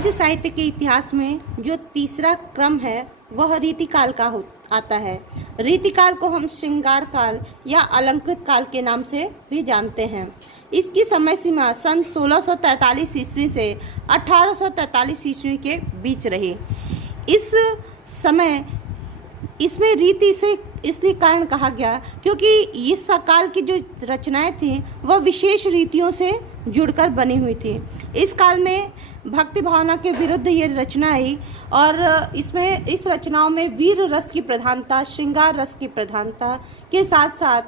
गद्य साहित्य के इतिहास में जो तीसरा क्रम है वह रीतिकाल का आता है। रीतिकाल को हम श्रृंगार काल या अलंकृत काल के नाम से भी जानते हैं। इसकी समय सीमा सन 1643 ईस्वी से 1843 ईस्वी के बीच रही। इस समय इसमें रीति से इसलिए कारण कहा गया क्योंकि इस काल की जो रचनाएं थी वह विशेष रीतियों से जुड़कर बनी हुई थी। इस काल में भक्ति भावना के विरुद्ध ये रचना आई और इस रचनाओं में वीर रस की प्रधानता, श्रृंगार रस की प्रधानता के साथ साथ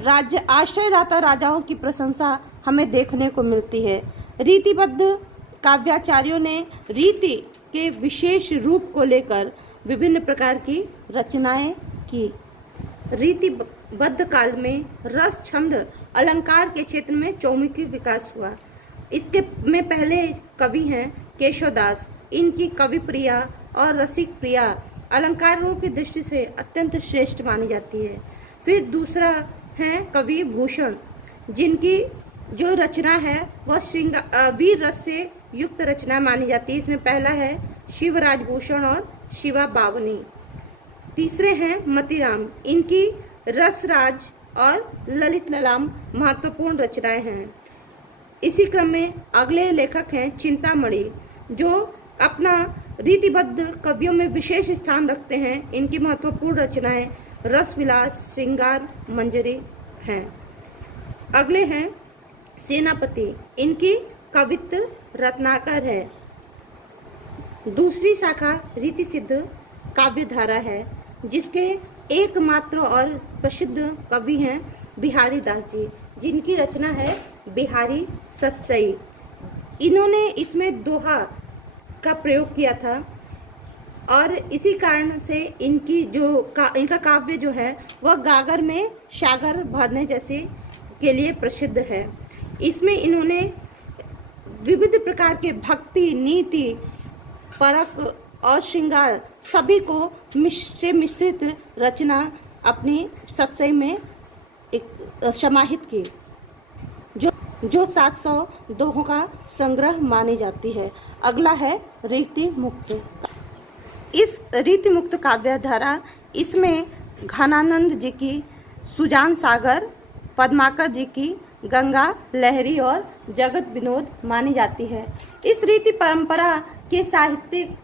राज्य आश्रयदाता राजाओं की प्रशंसा हमें देखने को मिलती है। रीतिबद्ध काव्याचार्यों ने रीति के विशेष रूप को लेकर विभिन्न प्रकार की रचनाएं की। रीतिबद्ध काल में रस, छंद, अलंकार के क्षेत्र में चौमुखी विकास हुआ। इसके में पहले कवि हैं केशवदास। इनकी कवि प्रिया और रसिक प्रिया अलंकारों की दृष्टि से अत्यंत श्रेष्ठ मानी जाती है। फिर दूसरा है कवि भूषण, जिनकी जो रचना है वह वीर रस से युक्त रचना मानी जाती है। इसमें पहला है शिवराज भूषण और शिवा बावनी। तीसरे हैं मतीराम, इनकी रसराज और ललित ललाम महत्वपूर्ण रचनाएं हैं। इसी क्रम में अगले लेखक हैं चिंतामणि, जो अपना रीतिबद्ध कवियों में विशेष स्थान रखते हैं। इनकी महत्वपूर्ण रचनाएं रस विलास, श्रृंगार मंजरी हैं। अगले हैं सेनापति, इनकी कवित्व रत्नाकर है। दूसरी शाखा रीति सिद्ध काव्य धारा है, जिसके एकमात्र और प्रसिद्ध कवि हैं बिहारी दास जी, जिनकी रचना है बिहारी सतसई। इन्होंने इसमें दोहा का प्रयोग किया था और इसी कारण से इनका काव्य जो है वह गागर में सागर भरने जैसे के लिए प्रसिद्ध है। इसमें इन्होंने विविध प्रकार के भक्ति, नीति, परक और श्रृंगार सभी को मिश्रित रचना अपनी सतसई में समाहित की, जो 700 दोहों का संग्रह मानी जाती है। अगला है रीति मुक्त। इस रीति मुक्त काव्य धारा, इसमें घनानंद जी की, सुजान सागर, पद्माकर जी की गंगा लहरी और जगत विनोद मानी जाती है। इस रीति परंपरा के साहित्यिक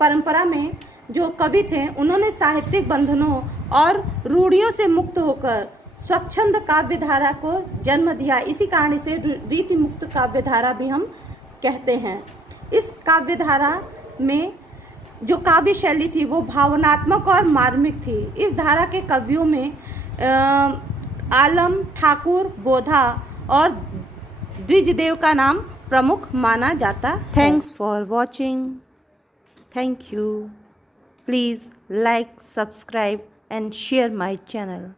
परंपरा में जो कवि थे उन्होंने साहित्यिक बंधनों और रूढ़ियों से मुक्त होकर स्वच्छंद काव्य धारा को जन्म दिया। इसी कारण इसे रीति मुक्त काव्य धारा भी हम कहते हैं। इस काव्य धारा में जो काव्य शैली थी वो भावनात्मक और मार्मिक थी। इस धारा के कवियों में आलम, ठाकुर, बोधा और द्विजदेव का नाम प्रमुख माना जाता है। Thanks for watching. Thank you. Please like, subscribe and share my channel.